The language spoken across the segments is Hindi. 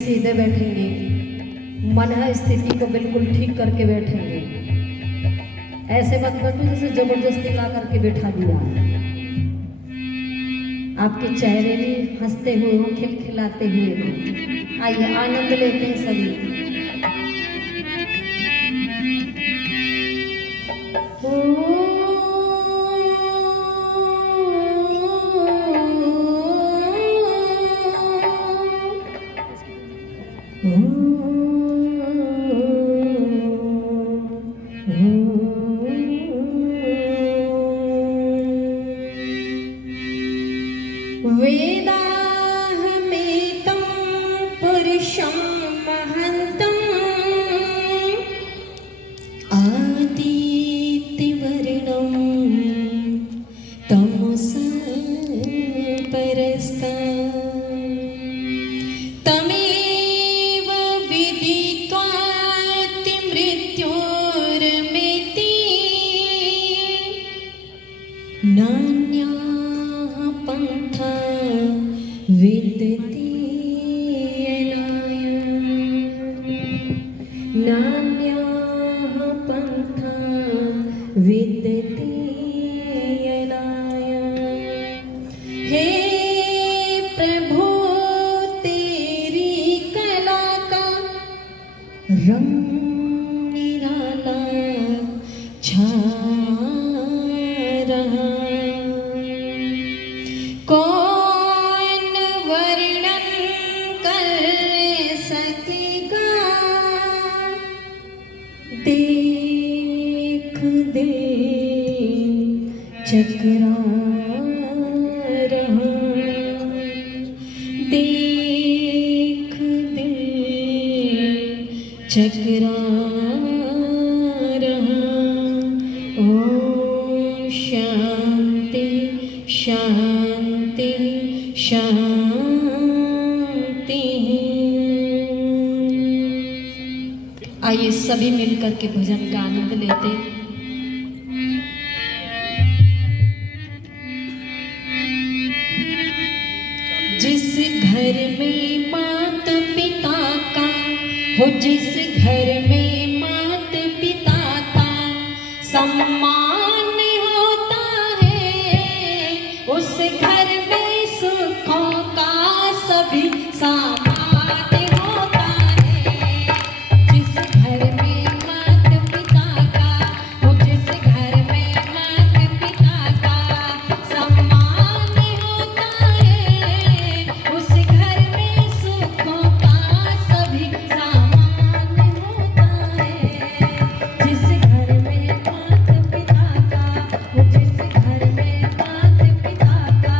सीधे बैठेंगे, मन है स्थिति को बिल्कुल ठीक करके बैठेंगे। ऐसे मत बैठो जैसे जबरदस्ती ला करके बैठा दिया। आपके चेहरे भी हंसते हुए हो, खिलखिलाते हुए हो। आइए आनंद लेते हैं सभी। वेदाहमेतं पुरुषं महन्तम् आदित्यवर्णं तमसः परस्तात् तमेव विदित्वाति मृत्योर्मेति नान्यः पन्था विदति अनाय नान्यः पन्था विदति अनाय। हे प्रभु तेरी कला का रंग निराला छा रहा, कौन वर्णन कर सकेगा। देख दिल चकरा रहा, देख दिल चकरा रहा। ओम शांति शांति शांति। आइए सभी मिलकर के भजन का आनंद लेते। जिस घर में मात पिता का हो, जिस घर में मात पिता का सम्मान होता है, उस घर में सुखों का सभी सामान होता है। जिस घर में मात पिता का हो, जिस घर में मात पिता का सम्मान होता है, उस घर में सुखों का सभी सामान होता है। जिस घर में मात पिता का हो, जिस घर में मात पिता का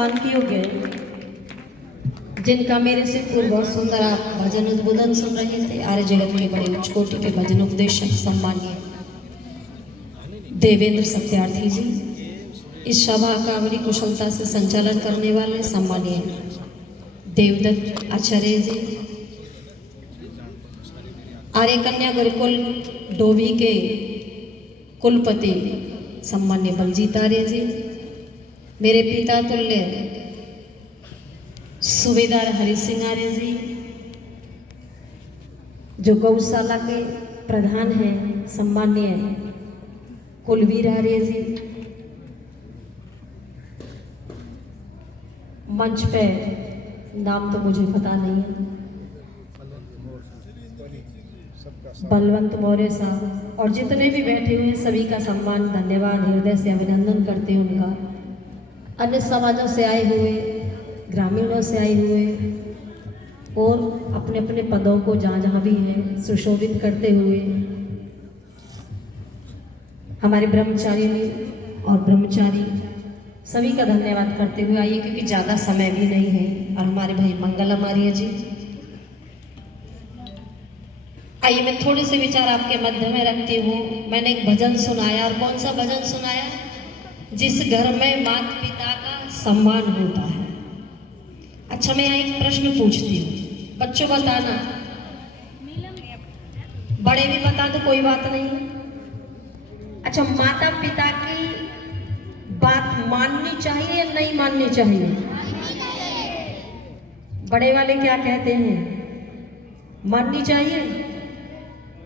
सम्मान के योग्य है, जिनका मेरे से पूर्व बहुत सुंदर आप भजन उद्बोधन सुन रहे थे। आर्य जगत के बड़े उच्च कोटि के भजन उपदेशक सम्मानीय देवेंद्र सत्यार्थी जी, इस सभा का बड़ी कुशलता से संचालन करने वाले सम्मानीय देवदत्त आचार्य जी, आर्य कन्या गुरुकुल डोभी के कुलपति सम्मान्य बलजीत आर्य जी, मेरे पिता तुल्य सूबेदार हरि सिंह आर्य जी, जो गौशाला के प्रधान हैं सम्मान्य कुलवीर आर्य जी, मंच पे नाम तो मुझे पता नहीं है, बलवंत मौर्य साहब और जितने भी बैठे हुए हैं सभी का सम्मान धन्यवाद हृदय से अभिनंदन करते हैं उनका। अन्य समाजों से आए हुए, ग्रामीणों से आए हुए और अपने अपने पदों को जहाँ जहाँ भी हैं सुशोभित करते हुए हमारे ब्रह्मचारी और ब्रह्मचारी सभी का धन्यवाद करते हुए आइए, क्योंकि ज़्यादा समय भी नहीं है। और हमारे भाई मंगलम आर्य जी, आइए मैं थोड़े से विचार आपके मध्य में रखती हूँ। मैंने एक भजन सुनाया, और कौन सा भजन सुनाया? जिस घर में माता पिता का सम्मान होता है। अच्छा, मैं यहाँ एक प्रश्न पूछती हूँ, बच्चों बताना, बड़े भी बता दो कोई बात नहीं। अच्छा, माता पिता की बात माननी चाहिए या नहीं माननी चाहिए? बड़े वाले क्या कहते हैं? माननी चाहिए,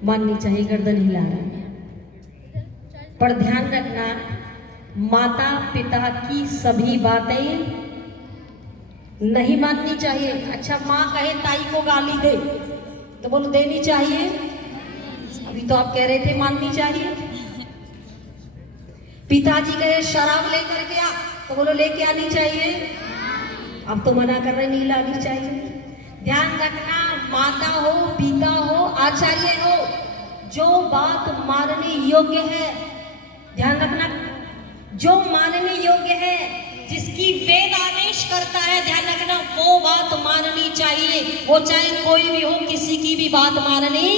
माननी चाहिए, गर्दन हिला रहा है। पर ध्यान रखना, माता पिता की सभी बातें नहीं माननी चाहिए। अच्छा, माँ कहे ताई को गाली दे तो बोलो देनी चाहिए? अभी तो आप कह रहे थे माननी चाहिए। पिताजी कहे शराब लेकर के आ तो बोलो लेके आनी चाहिए? अब तो मना कर रहे नहीं लानी चाहिए। ध्यान रखना, माता हो, पिता हो, आचार्य हो, जो बात मानने योग्य है, ध्यान रखना, जो मानने योग्य है, जिसकी वेद आदेश करता है, ध्यान रखना, वो बात माननी चाहिए। वो चाहे कोई भी हो, किसी की भी बात माननी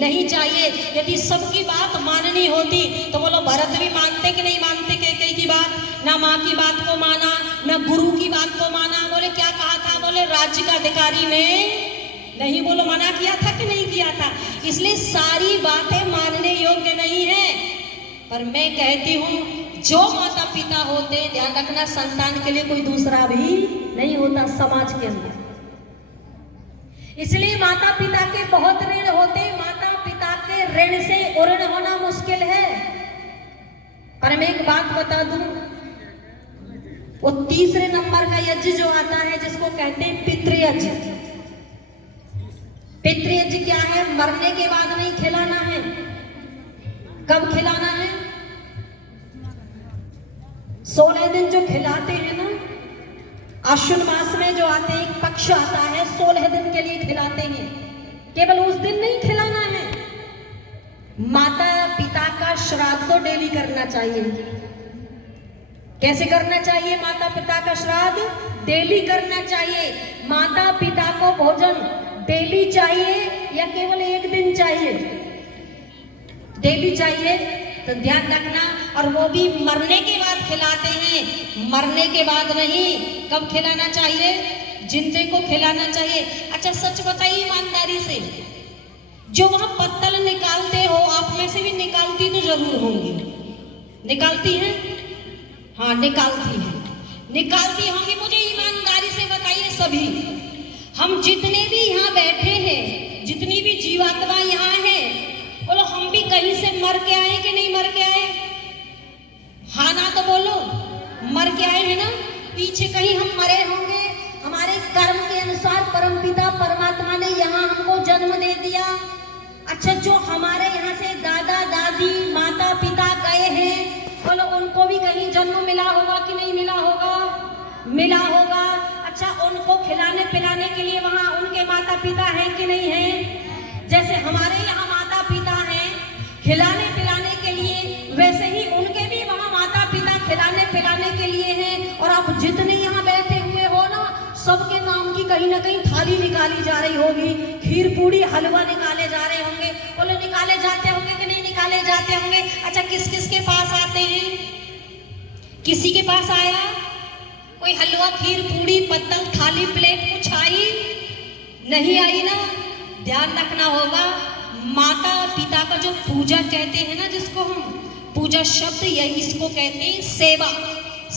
नहीं चाहिए। यदि सबकी बात माननी होती तो बोलो भरत भी मानते कि नहीं मानते कई की बात? ना माँ की बात को माना, ना गुरु की बात को माना। बोले क्या कहा था? बोले राज्य का अधिकारी ने नहीं, बोलो मना किया था कि नहीं किया था? इसलिए सारी बातें मानने योग्य नहीं है। पर मैं कहती हूँ, जो माता पिता होते, ध्यान रखना, संतान के लिए कोई दूसरा भी नहीं होता समाज के अंदर। इसलिए माता पिता के बहुत ऋण होते, माता पिता के ऋण से उऋण होना मुश्किल है। पर मैं एक बात बता दूं, वो तीसरे नंबर का यज्ञ जो आता है, जिसको कहते हैं पितृयज्ञ। पितृयज्ञ क्या है? मरने के बाद नहीं खिलाना है। कब खिलाना है? 16 दिन जो खिलाते हैं ना, आश्विन मास में जो आते हैं, एक पक्ष आता है, 16 दिन के लिए खिलाते हैं। केवल उस दिन नहीं खिलाना है। माता पिता का श्राद्ध तो डेली करना चाहिए। कैसे करना चाहिए? माता पिता का श्राद्ध डेली करना चाहिए। माता पिता को भोजन डेली चाहिए या केवल एक दिन चाहिए? डेली चाहिए। तो ध्यान रखना, और वो भी मरने के बाद खिलाते हैं, मरने के बाद नहीं। कब खिलाना चाहिए? जिंदे को खिलाना चाहिए। अच्छा, सच बताइए ईमानदारी से, जो वहां पत्तल निकालते हो, आप में से भी निकालती तो जरूर होंगी, निकालती हैं? हाँ, निकालती हैं, निकालती होंगी। मुझे ईमानदारी से बताइए, सभी हम जितने भी यहाँ बैठे हैं, जितनी भी जीवात्मा यहाँ है, बोलो हम भी कहीं से मर के आए कि नहीं मर के आए? हाँ ना तो बोलो, मर के आए हैं ना? पीछे कहीं हम मरे होंगे। हमारे कर्म के अनुसार परमपिता परमात्मा ने यहाँ हमको जन्म दे दिया। अच्छा, जो हमारे यहाँ से दादा दादी माता पिता गए हैं, बोलो उनको भी कहीं जन्म मिला होगा कि नहीं मिला होगा? मिला होगा। अच्छा, उनको खिलाने पिलाने के लिए वहाँ उनके माता पिता हैं कि नहीं हैं? जैसे हमारे यहाँ माता पिता हैं खिलाने पिलाने के लिए, वैसे ही उनके भी वहाँ माता पिता खिलाने पिलाने के लिए हैं। और आप जितने यहाँ बैठे कहीं ना कहीं थाली निकाली जा रही होगी, खीर पूड़ी हलवा निकाले जा रहे होंगे। बोलो निकाले जाते होंगे कि नहीं निकाले जाते होंगे? अच्छा किस किस के पास आते हैं? किसी के पास आया कोई हलवा खीर पूड़ी पत्तल थाली प्लेट कुछ आई? नहीं आई ना। ध्यान रखना होगा, माता पिता का जो पूजा कहते हैं ना, जिसको हम पूजा शब्द यही इसको कहते हैं सेवा,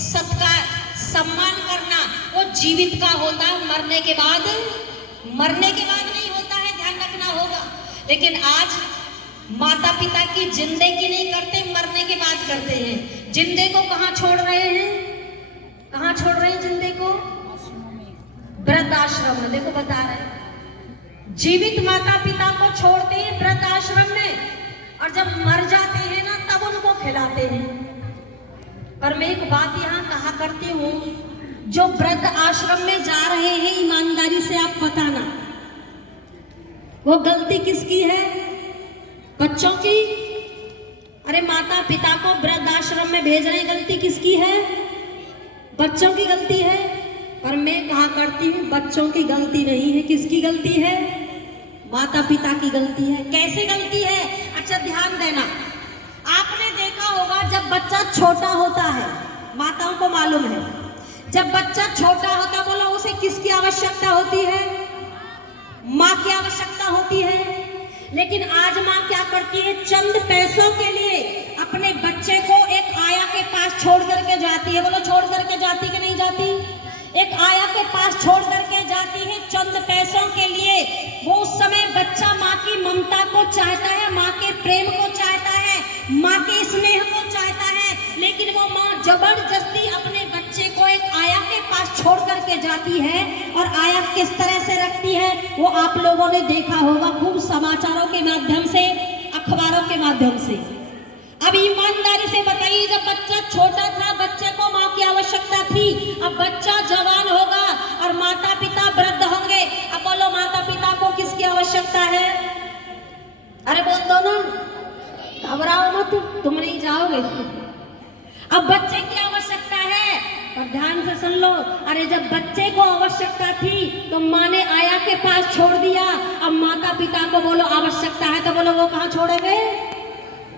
सत्कार, सम्मान करना, वो जीवित का होता है, मरने के बाद नहीं होता है, ध्यान रखना होगा। लेकिन आज माता पिता की जिंदगी नहीं करते, मरने के बाद करते हैं। जिंदे को कहाँ छोड़ रहे हैं? कहाँ छोड़ रहे हैं जिंदे को? वृद्धाश्रम में। देखो बता रहे हैं, जीवित माता पिता को छोड़ते हैं वृद्धाश्रम में, और जब मर जाते हैं ना तब उनको खिलाते हैं। पर मैं एक बात यहाँ कहा करती हूँ, जो वृद्ध आश्रम में जा रहे हैं, ईमानदारी से आप बताना, वो गलती किसकी है? बच्चों की। अरे माता पिता को वृद्ध आश्रम में भेज रहे हैं, गलती किसकी है? बच्चों की गलती है। पर मैं कहा करती हूँ, बच्चों की गलती नहीं है। किसकी गलती है? माता पिता की गलती है। कैसे गलती है? अच्छा ध्यान देना, आपने देखा होगा जब बच्चा छोटा होता है, माताओं को मालूम है, जब बच्चा छोटा होता, बोलो उसे किसकी आवश्यकता होती है? माँ की आवश्यकता होती है। लेकिन आज माँ क्या करती है? चंद पैसों के लिए अपने बच्चे को एक आया के पास छोड़ करके जाती है। बोलो छोड़ करके जाती कि नहीं जाती? एक आया के पास छोड़ करके जाती है चंद पैसों के लिए। वो उस समय बच्चा माँ की ममता को चाहता है, माँ के प्रेम को चाहता है, माँ के स्नेह को चाहता है, लेकिन वो माँ जबरदस्ती अपने बच्चे को एक आया के पास छोड़ करके जाती है। और आया किस तरह से रखती है वो आप लोगों ने देखा होगा, खूब समाचारों के माध्यम से, अखबारों के माध्यम से। अब ईमानदारी से बताइए, जब बच्चा छोटा था बच्चे को माँ की आवश्यकता थी, अब बच्चा जवान होगा और माता पिता वृद्ध होंगे, अब बोलो माता पिता को किसकी आवश्यकता है? अरे बोल दो ना, घबराओ मत, तुम नहीं जाओगे। अब बच्चे की आवश्यकता है, और ध्यान से सुन लो, अरे जब बच्चे को आवश्यकता थी तो माँ ने आया के पास छोड़ दिया, अब माता पिता को बोलो आवश्यकता है तो बोलो वो कहाँ छोड़ेंगे?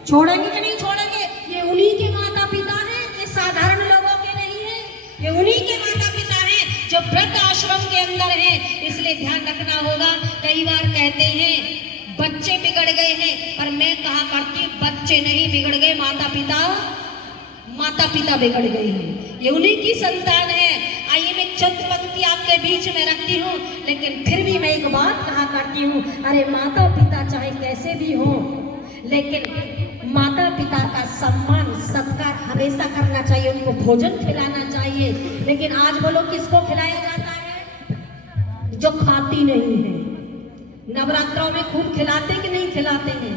छोड़ेंगे कि नहीं छोड़ेंगे? ये उन्हीं के माता पिता हैं, ये साधारण लोगों के नहीं है, ये उन्हीं के माता पिता हैं जो वृद्ध आश्रम के अंदर हैं। इसलिए ध्यान रखना होगा। कई बार कहते हैं बच्चे बिगड़ गए हैं, पर मैं कहा करती हूँ बच्चे नहीं बिगड़ गए, माता पिता बिगड़ गए हैं, ये उन्हीं की संतान है। आइए मैं चंद पंक्ति आपके बीच में रखती हूँ, लेकिन फिर भी मैं एक बात कहा करती हूँ, अरे माता पिता चाहे कैसे भी हो, लेकिन माता पिता का सम्मान सत्कार हमेशा करना चाहिए, उनको भोजन खिलाना चाहिए। लेकिन आज बोलो किसको खिलाया जाता है? जो खाती नहीं है। नवरात्रों में खूब खिलाते कि नहीं खिलाते हैं?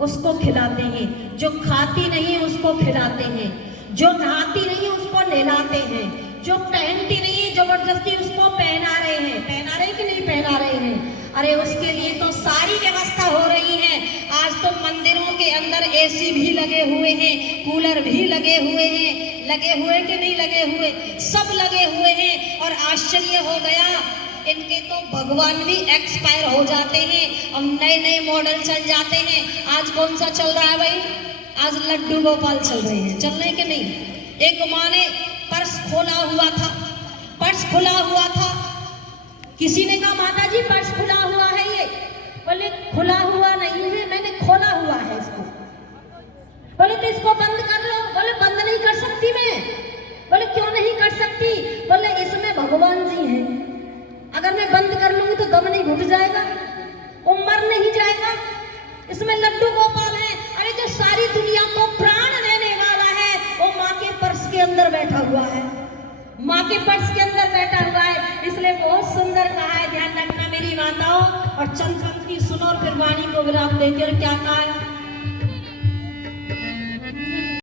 उसको खिलाते हैं। जो खाती नहीं है उसको खिलाते हैं। जो नहाती नहीं है उसको नहलाते हैं। जो पहनती नहीं है जबरदस्ती उसको पहना रहे हैं। पहना रहे कि नहीं पहना रहे हैं? अरे उसके लिए तो सारी व्यवस्था हो रही है। आज तो मंदिरों के अंदर एसी भी लगे हुए हैं, कूलर भी लगे हुए हैं। लगे हुए कि नहीं लगे हुए? सब लगे हुए हैं। और आश्चर्य हो गया, इनके तो भगवान भी एक्सपायर हो जाते हैं और नए नए मॉडल चल जाते हैं। आज कौन सा चल रहा है भाई? आज लड्डू गोपाल चल रहे हैं। चल रहे कि नहीं? एक माँ ने पर्स खोला हुआ था, किसी ने कहा माता जी पर्स खुला हुआ है। ये बोले खुला हुआ नहीं है, मैंने खोला हुआ है इसको। बोले तो इसको बंद कर लो। बोले बंद नहीं कर सकती मैं। बोले क्यों नहीं कर सकती? बोले इसमें भगवान जी हैं, अगर मैं बंद कर लूंगी तो दम नहीं घुट जाएगा, वो मर नहीं जाएगा। इसमें लड्डू गोपाल है। अरे जो सारी दुनिया को प्राण देने वाला है वो माँ के पर्स के अंदर बैठा हुआ है, माँ के पर्स के अंदर बैठा हुआ है। इसलिए बहुत सुंदर कहा है, ध्यान रखना मेरी माताओं। और चंद पंक्ति सुनो और फिर वाणी को विराम देकर क्या कहा है?